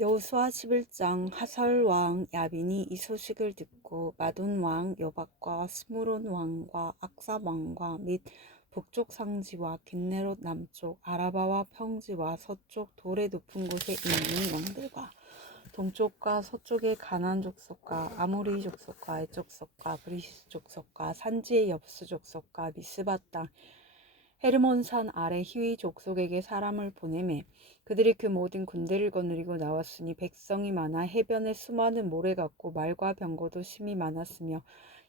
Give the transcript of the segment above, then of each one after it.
여호수아 11장 하설 왕 야빈이 이 소식을 듣고 마돈 왕 여박과 스무론 왕과 악사 왕과 및 북쪽 상지와 긴네롯 남쪽 아라바와 평지와 서쪽 돌의 높은 곳에 있는 왕들과 동쪽과 서쪽의 가난 족속과 아모리 족속과 의 족속과 브리스 족속과 산지의 엽스 족속과 미스바 땅 헤르몬산 아래 히위 족속에게 사람을 보내매 그들이 그 모든 군대를 거느리고 나왔으니 백성이 많아 해변에 수많은 모래 같고 말과 병거도 심히 많았으며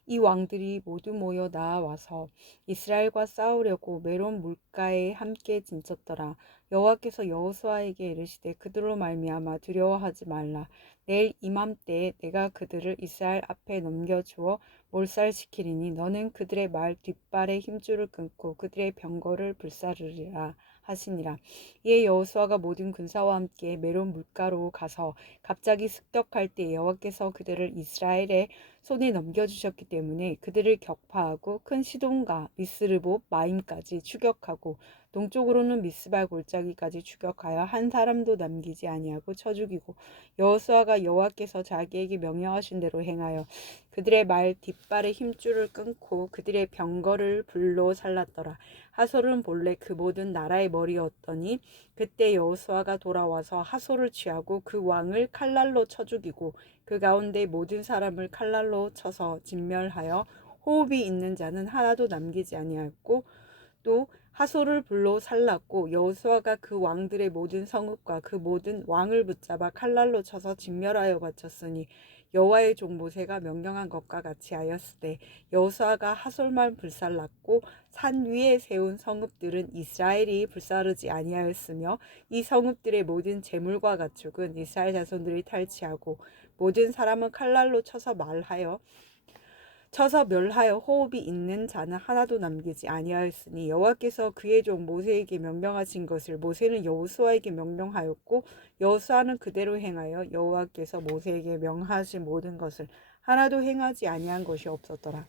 이 왕들이 모두 모여 나와서 이스라엘과 싸우려고 메론 물가에 함께 진쳤더라. 여호와께서 여호수아에게 이르시되 그들로 말미암아 두려워하지 말라. 내일 이맘때에 내가 그들을 이스라엘 앞에 넘겨주어 몰살시키리니 너는 그들의 말 뒷발에 힘줄을 끊고 그들의 병거를 불사르리라 하시니라. 이에 여호수아가 모든 군사와 함께 메론 물가로 가서 갑자기 습격할 때 여호와께서 그들을 이스라엘의 손에 넘겨주셨기 때문에 그들을 격파하고 큰 시돈과 미스르봇 마임까지 추격하고 동쪽으로는 미스발 골짜기까지 추격하여 한 사람도 남기지 아니하고 쳐 죽이고 여호수아가 여호와께서 자기에게 명령하신 대로 행하여 그들의 말 뒷발에 힘줄을 끊고 그들의 병거를 불로 살랐더라. 하솔은 본래 그 모든 나라의 머리였더니 그때 여호수아가 돌아와서 하솔을 취하고 그 왕을 칼날로 쳐 죽이고 그 가운데 모든 사람을 칼날로 쳐서 진멸하여 호흡이 있는 자는 하나도 남기지 아니하였고 또 하솔을 불로 살랐고 여호수아가 그 왕들의 모든 성읍과 그 모든 왕을 붙잡아 칼날로 쳐서 진멸하여 바쳤으니 여호와의 종 모세가 명령한 것과 같이 하였으되 여호수아가 하솔만 불살랐고 산 위에 세운 성읍들은 이스라엘이 불사르지 아니하였으며 이 성읍들의 모든 재물과 가축은 이스라엘 자손들이 탈취하고 모든 사람은 칼날로 쳐서 말하여 쳐서 멸하여 호흡이 있는 자는 하나도 남기지 아니하였으니 여호와께서 그의 종 모세에게 명령하신 것을 모세는 여호수아에게 명령하였고 여호수아는 그대로 행하여 여호와께서 모세에게 명하신 모든 것을 하나도 행하지 아니한 것이 없었더라.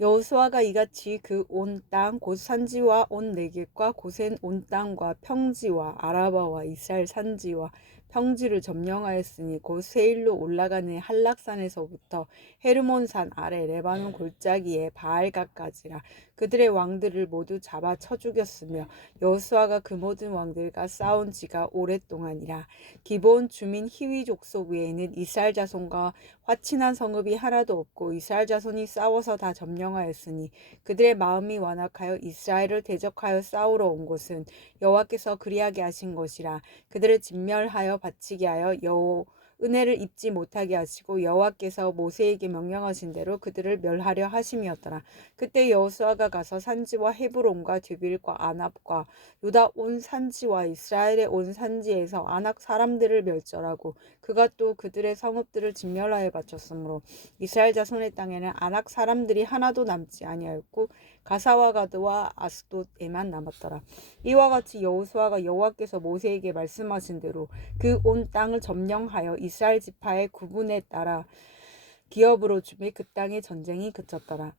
여호수아가 이같이 그 온 땅 곧 산지와 온 내객과 고센 온 땅과 평지와 아라바와 이스라엘 산지와 평지를 점령하였으니 곧 세일로 올라가는 한락산에서부터 헤르몬산 아래 레바논 골짜기에 바알가까지라. 그들의 왕들을 모두 잡아 쳐 죽였으며 여호수아가 그 모든 왕들과 싸운 지가 오랫동안이라. 기본 주민 히위 족속 외에는 이스라엘 자손과 화친한 성읍이 하나도 없고 이스라엘 자손이 싸워서 다 점령하였으니 그들의 마음이 완악하여 이스라엘을 대적하여 싸우러 온 곳은 여호와께서 그리하게 하신 것이라 그들을 진멸하여 바치게 하여 여호 은혜를 입지 못하게 하시고 여호와께서 모세에게 명령하신 대로 그들을 멸하려 하심이었더라. 그때 여호수아가 가서 산지와 헤브론과 드빌과 아납과 유다 온 산지와 이스라엘의 온 산지에서 아낙 사람들을 멸절하고 그가 또 그들의 성읍들을 진멸하여 바쳤으므로 이스라엘 자손의 땅에는 아낙 사람들이 하나도 남지 아니하였고 가사와 가드와 아스돗에만 남았더라. 이와 같이 여호수아가 여호와께서 모세에게 말씀하신 대로 그 온 땅을 점령하여 이스라엘 지파의 구분에 따라 기업으로 주매 그 땅의 전쟁이 그쳤더라.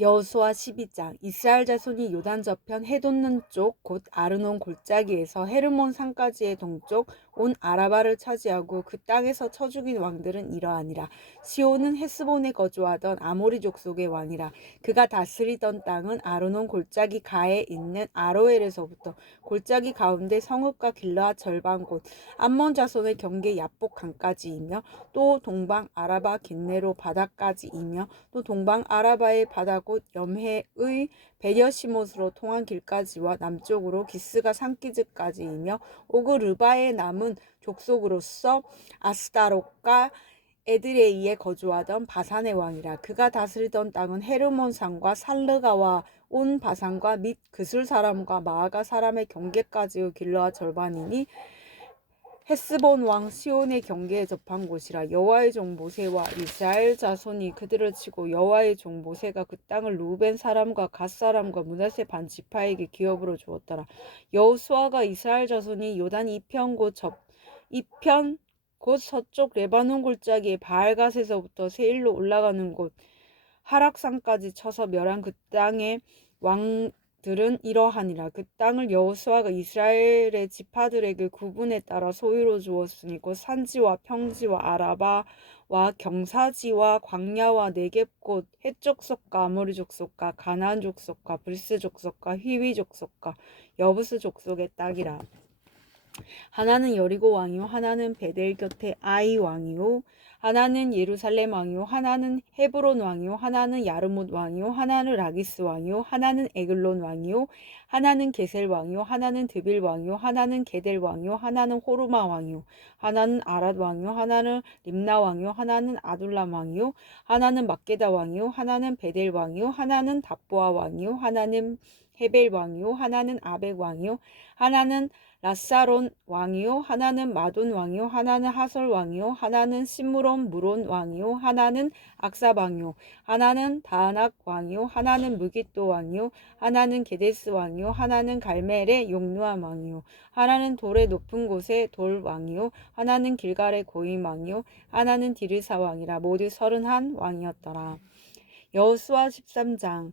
여호수아 12장 이스라엘 자손이 요단 저편 해돋는 쪽 곧 아르논 골짜기에서 헤르몬 산까지의 동쪽 온 아라바를 차지하고 그 땅에서 쳐 죽인 왕들은 이러하니라. 시온은 헤스본에 거주하던 아모리 족속의 왕이라. 그가 다스리던 땅은 아르논 골짜기 가에 있는 아로엘에서부터 골짜기 가운데 성읍과 길라 절반 곳 암몬 자손의 경계 야복 강까지이며 또 동방 아라바 긴네로 바다까지이며 또 동방 아라바의 바다 곧 염해의 베려시못으로 통한 길까지와 남쪽으로 기스가 산기즈까지이며 오그르바에 남은 족속으로서 아스다롯과 에드레이에 거주하던 바산의 왕이라. 그가 다스리던 땅은 헤르몬 산과 살르가와 온 바산과 및 그술 사람과 마아가 사람의 경계까지의 길러와 절반이니 헤스본 왕 시온의 경계에 접한 곳이라 여호와의 종 모세와 이스라엘 자손이 그들을 치고 여호와의 종 모세가 그 땅을 루벤 사람과 갓 사람과 문하세 반 지파에게 기업으로 주었더라. 여호수아가 이스라엘 자손이 요단 이편 곧접 이편 곧 서쪽 레바논 골짜기의 바알갓에서부터 세일로 올라가는 곳 하락산까지 쳐서 멸한 그 땅의 왕 들은 이러하니라. 그 땅을 여호수아가 이스라엘의 지파들에게 구분에 따라 소유로 주었으니 곧 산지와 평지와 아라바와 경사지와 광야와 네겝곳 해쪽 속과 아모리 족속과 가나안 족속과 브리스 족속과 휘위 족속과 여부스 족속의 땅이라. 하나는 여리고 왕이요 하나는 베델 곁에 아이 왕이요 하나는 예루살렘 왕이요 하나는 헤브론 왕이요 하나는 야르못 왕이요 하나는 라기스 왕이요 하나는 에글론 왕이요 하나는 게셀 왕이요 하나는 드빌 왕이요 하나는 게델 왕이요 하나는 호르마 왕이요 하나는 아랏 왕이요 하나는 림나 왕이요 하나는 아둘람 왕이요 하나는 막게다 왕이요 하나는 베델 왕이요 하나는 답보아 왕이요 하나는 헤벨 왕이요 하나는 아벡 왕이요 하나는 라사론 왕이요 하나는 마돈 왕이요 하나는 하솔 왕이요 하나는 시므론 무론 왕이요 하나는 악사 왕이요 하나는 다낙 왕이요 하나는 무기또 왕이요 하나는 게데스 왕이요 하나는 갈멜의 용누암 왕이요 하나는 돌의 높은 곳에 돌 왕이요 하나는 길갈의 고임 왕이요 하나는 디르사 왕이라 모두 서른한 왕이었더라 여호수아 13장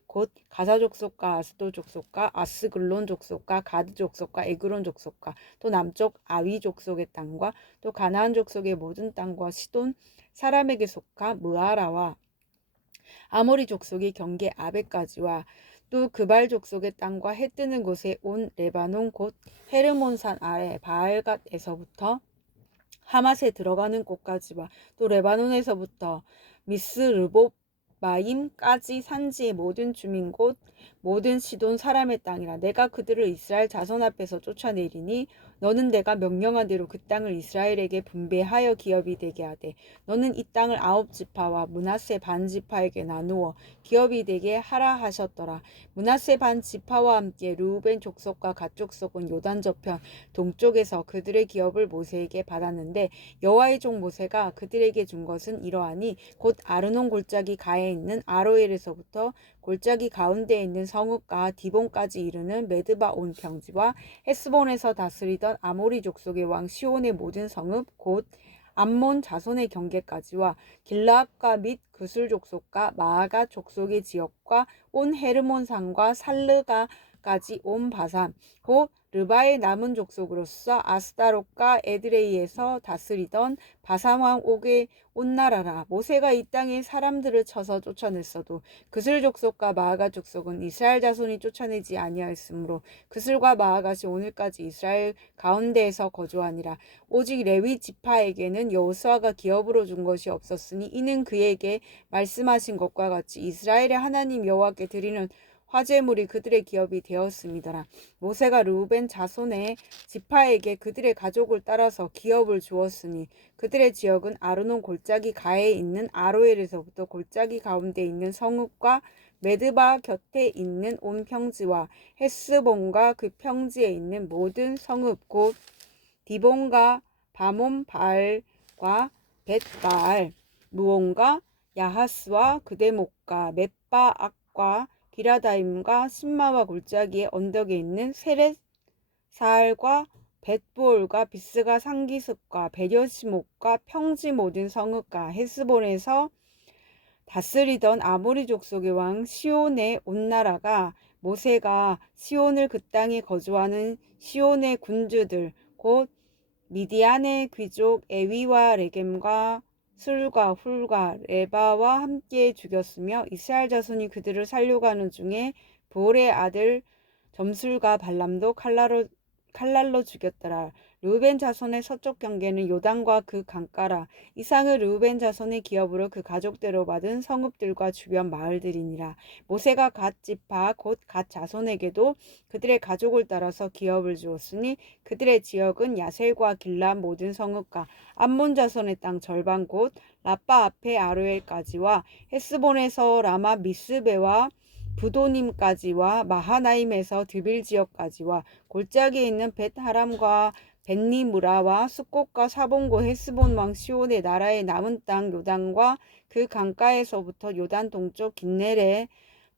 곧 가사 족속과 아스도 족속과 아스글론 족속과 가드 족속과 에그론 족속과 또 남쪽 아위 족속의 땅과 또 가나안 족속의 모든 땅과 시돈 사람에게 속한 무아라와 아모리 족속의 경계 아베까지와 또 그발 족속의 땅과 해 뜨는 곳에 온 레바논 곧 헤르몬산 아래 바알갓에서부터 하맛에 들어가는 곳까지와 또 레바논에서부터 미스르봇 마임까지 산지의 모든 주민 곳 모든 시돈 사람의 땅이라 내가 그들을 이스라엘 자손 앞에서 쫓아내리니 너는 내가 명령한 대로 그 땅을 이스라엘에게 분배하여 기업이 되게 하되 너는 이 땅을 아홉 지파와 문하세 반 지파에게 나누어 기업이 되게 하라 하셨더라. 문하세 반 지파와 함께 루벤 족속과 갓 족속은 요단 저편 동쪽에서 그들의 기업을 모세에게 받았는데 여호와의 종 모세가 그들에게 준 것은 이러하니 곧 아르논 골짜기 가에 있는 아로엘에서부터 골짜기 가운데에 있는 성읍과 디본까지 이르는 메드바 온 평지와 헤스본에서 다스리던 아모리 족속의 왕 시온의 모든 성읍 곧 암몬 자손의 경계까지와 길라압과 및 그술 족속과 마아가 족속의 지역과 온 헤르몬 산과 살르가 까지 온 바산 곧 르바의 남은 족속으로서 아스타롯과 에드레이에서 다스리던 바산왕 옥의 온 나라라. 모세가 이 땅에 사람들을 쳐서 쫓아냈어도 그슬 족속과 마아가 족속은 이스라엘 자손이 쫓아내지 아니하였으므로 그슬과 마아가시 오늘까지 이스라엘 가운데에서 거주하니라. 오직 레위 지파에게는 여호수아가 기업으로 준 것이 없었으니 이는 그에게 말씀하신 것과 같이 이스라엘의 하나님 여호와께 드리는 화재물이 그들의 기업이 되었습니다. 모세가 르우벤 자손의 지파에게 그들의 가족을 따라서 기업을 주었으니 그들의 지역은 아르논 골짜기 가에 있는 아로엘에서부터 골짜기 가운데 있는 성읍과 메드바 곁에 있는 온 평지와 헤스본과 그 평지에 있는 모든 성읍 곧 디본과 바몬발과 벳발 무온과 야하스와 그대목과 맷바악과 기라다임과 신마와 골짜기의 언덕에 있는 세렛 사알과 벳볼과 비스가 상기습과 베려시목과 평지 모든 성읍과 헤스본에서 다스리던 아모리 족속의 왕 시온의 온 나라가 모세가 시온을 그 땅에 거주하는 시온의 군주들 곧 미디안의 귀족 에위와 레겜과 술과 훌과 레바와 함께 죽였으며 이스라엘 자손이 그들을 살려가는 중에 볼의 아들 점술과 발람도 칼라로, 칼날로 죽였더라. 르우벤 자손의 서쪽 경계는 요단과 그 강가라. 이상을 르우벤 자손의 기업으로 그 가족대로 받은 성읍들과 주변 마을들이니라. 모세가 갓 지파 곧 갓 자손에게도 그들의 가족을 따라서 기업을 주었으니 그들의 지역은 야셀과 길라 모든 성읍과 암몬 자손의 땅 절반 곧 라빠 앞에 아르엘까지와 헤스본에서 라마 미스베와 부도님까지와 마하나임에서 드빌 지역까지와 골짜기에 있는 벳하람과 벤니무라와 수꽃과 사본고 헤스본 왕 시온의 나라의 남은 땅 요단과 그 강가에서부터 요단 동쪽 긴네레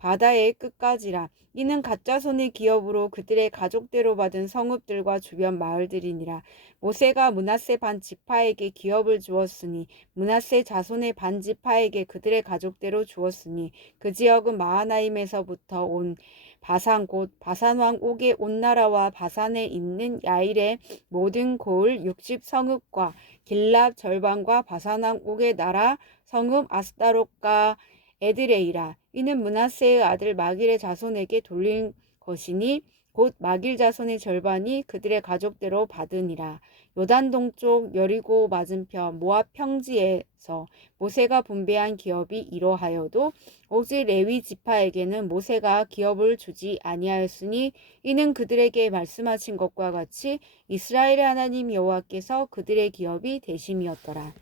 바다의 끝까지라. 이는 가짜 손의 기업으로 그들의 가족대로 받은 성읍들과 주변 마을들이니라. 모세가 문하세 반 지파에게 기업을 주었으니 문하세 자손의 반 지파에게 그들의 가족대로 주었으니 그 지역은 마하나임에서부터 온 바산 곧 바산 왕 옥의 온 나라와 바산에 있는 야일의 모든 고을 60 성읍과 길랍 절반과 바산 왕 옥의 나라 성읍 아스타롯과 에드레이라 이는 문하세의 아들 마길의 자손에게 돌린 것이니 곧 마길 자손의 절반이 그들의 가족대로 받으니라. 요단 동쪽 여리고 맞은편 모압 평지에서 모세가 분배한 기업이 이러하여도 오직 레위 지파에게는 모세가 기업을 주지 아니하였으니 이는 그들에게 말씀하신 것과 같이 이스라엘의 하나님 여호와께서 그들의 기업이 되심이었더라.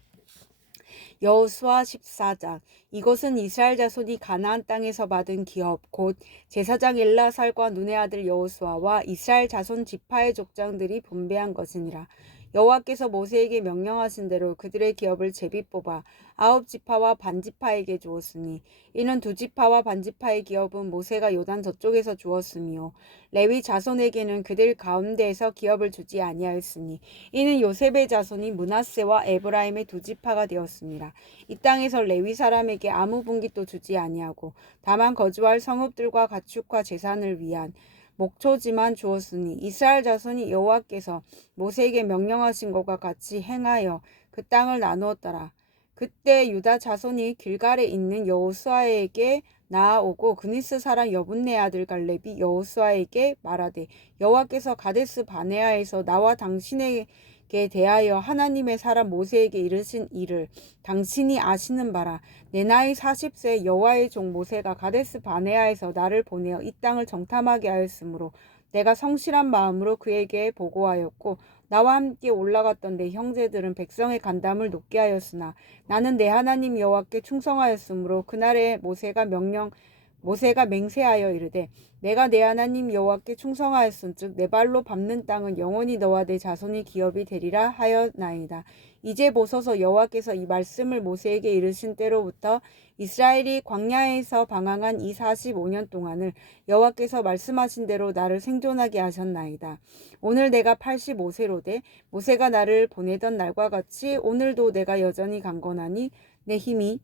여호수아 14장 이것은 이스라엘 자손이 가나안 땅에서 받은 기업 곧 제사장 엘라살과 눈의 아들 여호수아와 이스라엘 자손 지파의 족장들이 분배한 것이니라 여호와께서 모세에게 명령하신 대로 그들의 기업을 제비 뽑아 아홉 지파와 반 지파에게 주었으니 이는 두 지파와 반 지파의 기업은 모세가 요단 저쪽에서 주었으며 레위 자손에게는 그들 가운데에서 기업을 주지 아니하였으니 이는 요셉의 자손이 문하세와 에브라임의 두 지파가 되었습니다. 이 땅에서 레위 사람에게 아무 분깃도 주지 아니하고 다만 거주할 성읍들과 가축과 재산을 위한 목초지만 주었으니 이스라엘 자손이 여호와께서 모세에게 명령하신 것과 같이 행하여 그 땅을 나누었더라. 그때 유다 자손이 길갈에 있는 여호수아에게 나아오고 그니스 사람 여분네 아들 갈렙이 여호수아에게 말하되 여호와께서 가데스 바네아에서 나와 당신 에게 대하여 하나님의 사람 모세에게 이르신 일을 당신이 아시는 바라. 내 나이 40세 여호와의 종 모세가 가데스 바네아에서 나를 보내어 이 땅을 정탐하게 하였으므로 내가 성실한 마음으로 그에게 보고하였고 나와 함께 올라갔던 내 형제들은 백성의 간담을 높게 하였으나 나는 내 하나님 여호와께 충성하였으므로 그날에 모세가 명령 모세가 맹세하여 이르되 내가 내 하나님 여호와께 충성하였은즉 내 발로 밟는 땅은 영원히 너와 내 자손이 기업이 되리라 하였나이다. 이제 보소서 여호와께서 이 말씀을 모세에게 이르신 때로부터 이스라엘이 광야에서 방황한 이 45년 동안을 여호와께서 말씀하신 대로 나를 생존하게 하셨나이다. 오늘 내가 85세로 돼 모세가 나를 보내던 날과 같이 오늘도 내가 여전히 강건하니 내 힘이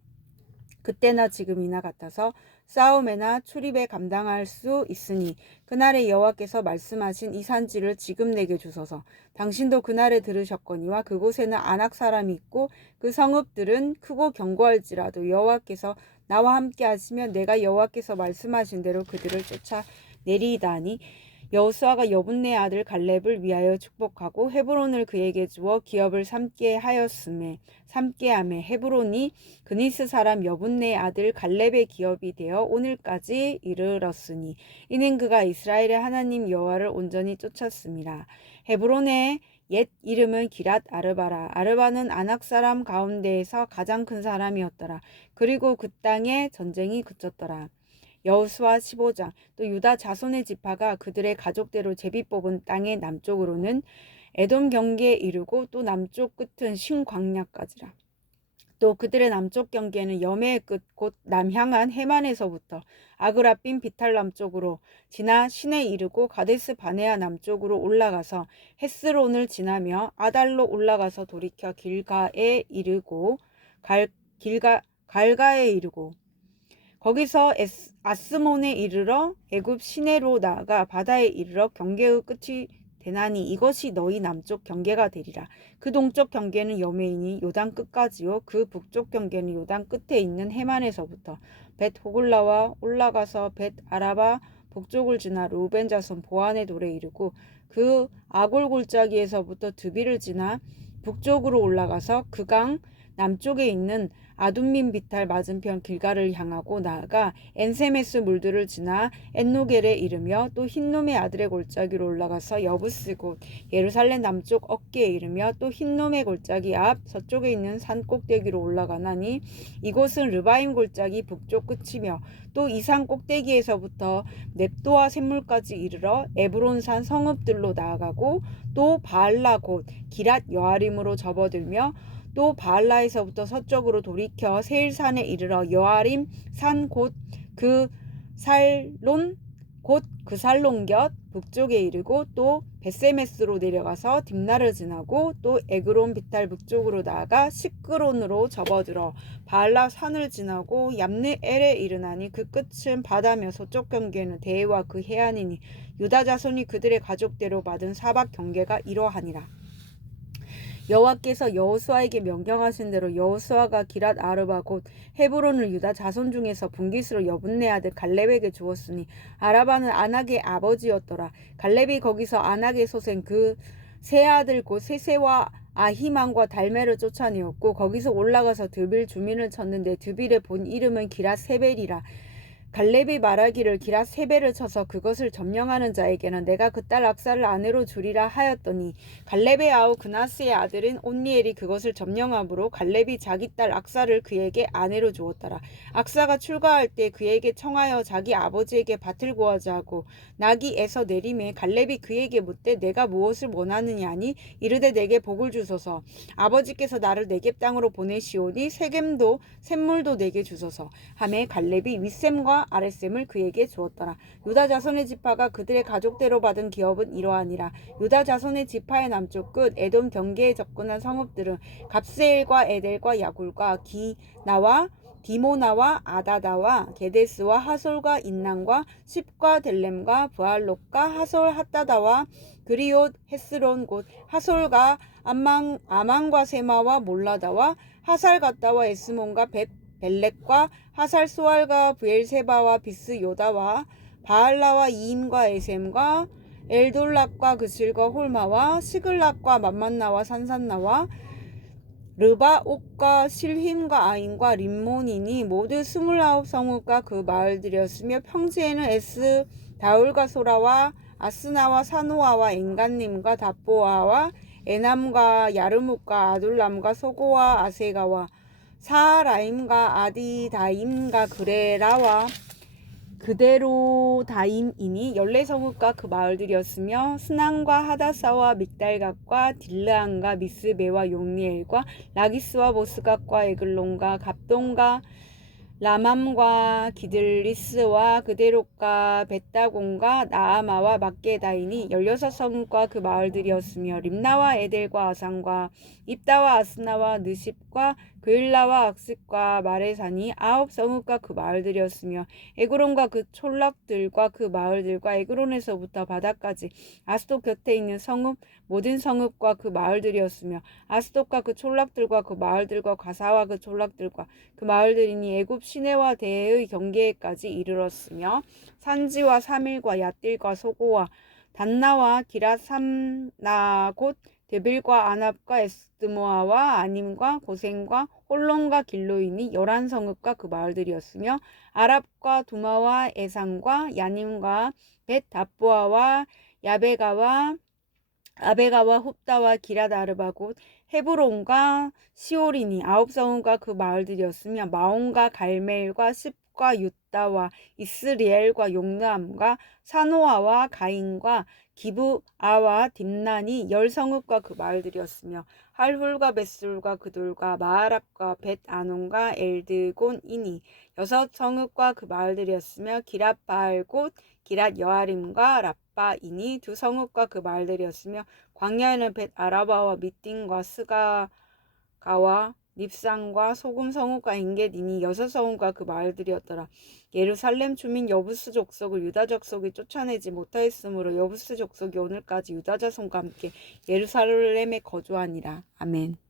그때나 지금이나 같아서 싸움에나 출입에 감당할 수 있으니 그날에 여호와께서 말씀하신 이 산지를 지금 내게 주소서. 당신도 그날에 들으셨거니와 그곳에는 안악 사람이 있고 그 성읍들은 크고 견고할지라도 여호와께서 나와 함께 하시면 내가 여호와께서 말씀하신 대로 그들을 쫓아 내리다니 여호수아가 여분네 아들 갈렙을 위하여 축복하고 헤브론을 그에게 주어 기업을 삼게 하였음에 삼게 하매 헤브론이 그니스 사람 여분네 아들 갈렙의 기업이 되어 오늘까지 이르렀으니 이는 그가 이스라엘의 하나님 여호와를 온전히 쫓았습니다. 헤브론의 옛 이름은 기랏 아르바라. 아르바는 아낙 사람 가운데에서 가장 큰 사람이었더라. 그리고 그 땅에 전쟁이 그쳤더라. 여호수아 15장 또 유다 자손의 지파가 그들의 가족대로 제비 뽑은 땅의 남쪽으로는 에돔 경계에 이르고 또 남쪽 끝은 신광야까지라. 또 그들의 남쪽 경계는 염해의 끝 곧 남향한 해만에서부터 아그라빈 비탈 남쪽으로 지나 신에 이르고 가데스 바네아 남쪽으로 올라가서 헤스론을 지나며 아달로 올라가서 돌이켜 길가에 이르고 갈 길가 갈가에 이르고 거기서 에스, 아스몬에 이르러 애굽 시내로 나아가 바다에 이르러 경계의 끝이 되나니 이것이 너희 남쪽 경계가 되리라. 그 동쪽 경계는 여메인이 요단 끝까지요. 그 북쪽 경계는 요단 끝에 있는 해만에서부터 벳 호글라와 올라가서 벳 아라바 북쪽을 지나 루벤 자손 보안의 돌에 이르고 그 아골 골짜기에서부터 드비를 지나 북쪽으로 올라가서 그강 남쪽에 있는 아둠민 비탈 맞은편 길가를 향하고 나아가 엔세메스 물들을 지나 엔노겔에 이르며 또 흰놈의 아들의 골짜기로 올라가서 여부스 곧 예루살렘 남쪽 어깨에 이르며 또 흰놈의 골짜기 앞 서쪽에 있는 산 꼭대기로 올라가나니 이곳은 르바임 골짜기 북쪽 끝이며 또 이 산 꼭대기에서부터 넵도와 샘물까지 이르러 에브론산 성읍들로 나아가고 또 바알라 곧 기랏 여아림으로 접어들며 또 바알라에서부터 서쪽으로 돌이켜 세일산에 이르러 여아림 산 곧 그 살론 곧 그 살론 곁 북쪽에 이르고 또 베세메스로 내려가서 딥나를 지나고 또 에그론 비탈 북쪽으로 나아가 시끄론으로 접어들어 바알라 산을 지나고 얌네 엘에 이르나니 그 끝은 바다며 서쪽 경계는 대해와 그 해안이니 유다 자손이 그들의 가족대로 받은 사박 경계가 이러하니라. 여호와께서 여호수아에게 명령하신 대로 여호수아가 기랏 아르바 곧 헤브론을 유다 자손 중에서 분깃으로 여분네 아들 갈렙에게 주었으니 아라바는 아낙의 아버지였더라. 갈렙이 거기서 아낙의 소생 그 세 아들 곧 세세와 아히만과 달메를 쫓아내었고 거기서 올라가서 드빌 주민을 쳤는데 드빌의 본 이름은 기랏 세벨이라. 갈렙이 말하기를 기라 세배를 쳐서 그것을 점령하는 자에게는 내가 그 딸 악사를 아내로 주리라 하였더니 갈렙의 아우 그나스의 아들인 온니엘이 그것을 점령함으로 갈렙이 자기 딸 악사를 그에게 아내로 주었더라. 악사가 출가할 때 그에게 청하여 자기 아버지에게 밭을 구하자 하고 나기에서 내림에 갈렙이 그에게 묻되 내가 무엇을 원하느냐 하니 이르되 내게 복을 주소서 아버지께서 나를 내겝 땅으로 보내시오니 세겜도 샘물도 내게 주소서 하매 갈렙이 윗샘과 아랫샘을 그에게 주었더라. 유다 자손의 지파가 그들의 가족대로 받은 기업은 이러하니라. 유다 자손의 지파의 남쪽 끝 에돔 경계에 접근한 성읍들은 갑세엘과 에델과 야굴과 기나와 디모나와 아다다와 게데스와 하솔과 인난과 십과 델렘과 부알롯과 하솔 핫다다와 그리옷 헤스론 곧 하솔과 암망, 아망과 세마와 몰라다와 하살 갔다와 에스몬과 벳 벨렉과 하살 수알과 부엘세바와 비스 요다와 바알라와 이임과 에셈과 엘돌락과 그실과 홀마와 시글락과 맘만나와 산산나와 르바옥과 실힘과 아인과 림몬이니 모두 스물아홉 성읍과 그 마을들이었으며 평지에는 에스 다울과 소라와 아스나와 사노아와 엔간님과 다보아와 에남과 야르묵과 아둘람과 소고와 아세가와 사라임과 아디다임과 그레라와 그대로 다임이니 열네 성읍과 그 마을들이었으며 스난과 하다사와 믹달각과 딜르안과 미스베와 용리엘과 라기스와 보스각과 에글론과 갑동과 라맘과 기들리스와 그대로과 벳다곤과 나아마와 막게다이니 열여섯 성과 그 마을들이었으며 림나와 에델과 아상과 입다와 아스나와 느십과 그일라와 악습과 마레산이 아홉 성읍과 그 마을들이었으며 에그론과 그 촌락들과 그 마을들과 에그론에서부터 바다까지 아스돗 곁에 있는 성읍 모든 성읍과 그 마을들이었으며 아스돗과 그 촌락들과 그 마을들과 가사와 그 촌락들과 그 마을들이니 애굽 시내와 대해의 경계에까지 이르렀으며 산지와 사밀과 얏딜과 소고와 단나와 기라 삼나 곧 데빌과 아납과 에스드모아와 아님과 고센과 홀론과 길로이니 열한 성읍과 그 마을들이었으며 아랍과 두마와 에상과 야님과 벳 다보아와 야베가와 아베가와 흡다와 기라다르바 곧 헤브론과 시오리니 아홉 성읍과 그 마을들이었으며 마온과 갈멜과 십과 유다와 이스리엘과 용남과 사노아와 가인과 기브 아와 딥난이 열 성읍과 그 마을들이었으며 할훌과 벳술과 그돌과 마하랍과 벳 아논과 엘드곤이니 여섯 성읍과 그 마을들이었으며 기랏 바알 곧 기랏 여아림과 라빠이니 두 성읍과 그 마을들이었으며 광야에는 벳 아라바와 미띵과 스가가와 닙상과 소금 성읍과 인겟이니 여섯 성읍과 그 마을들이었더라. 예루살렘 주민 여부스 족속을 유다 족속이 쫓아내지 못하였으므로 여부스 족속이 오늘까지 유다 자손과 함께 예루살렘에 거주하니라. 아멘.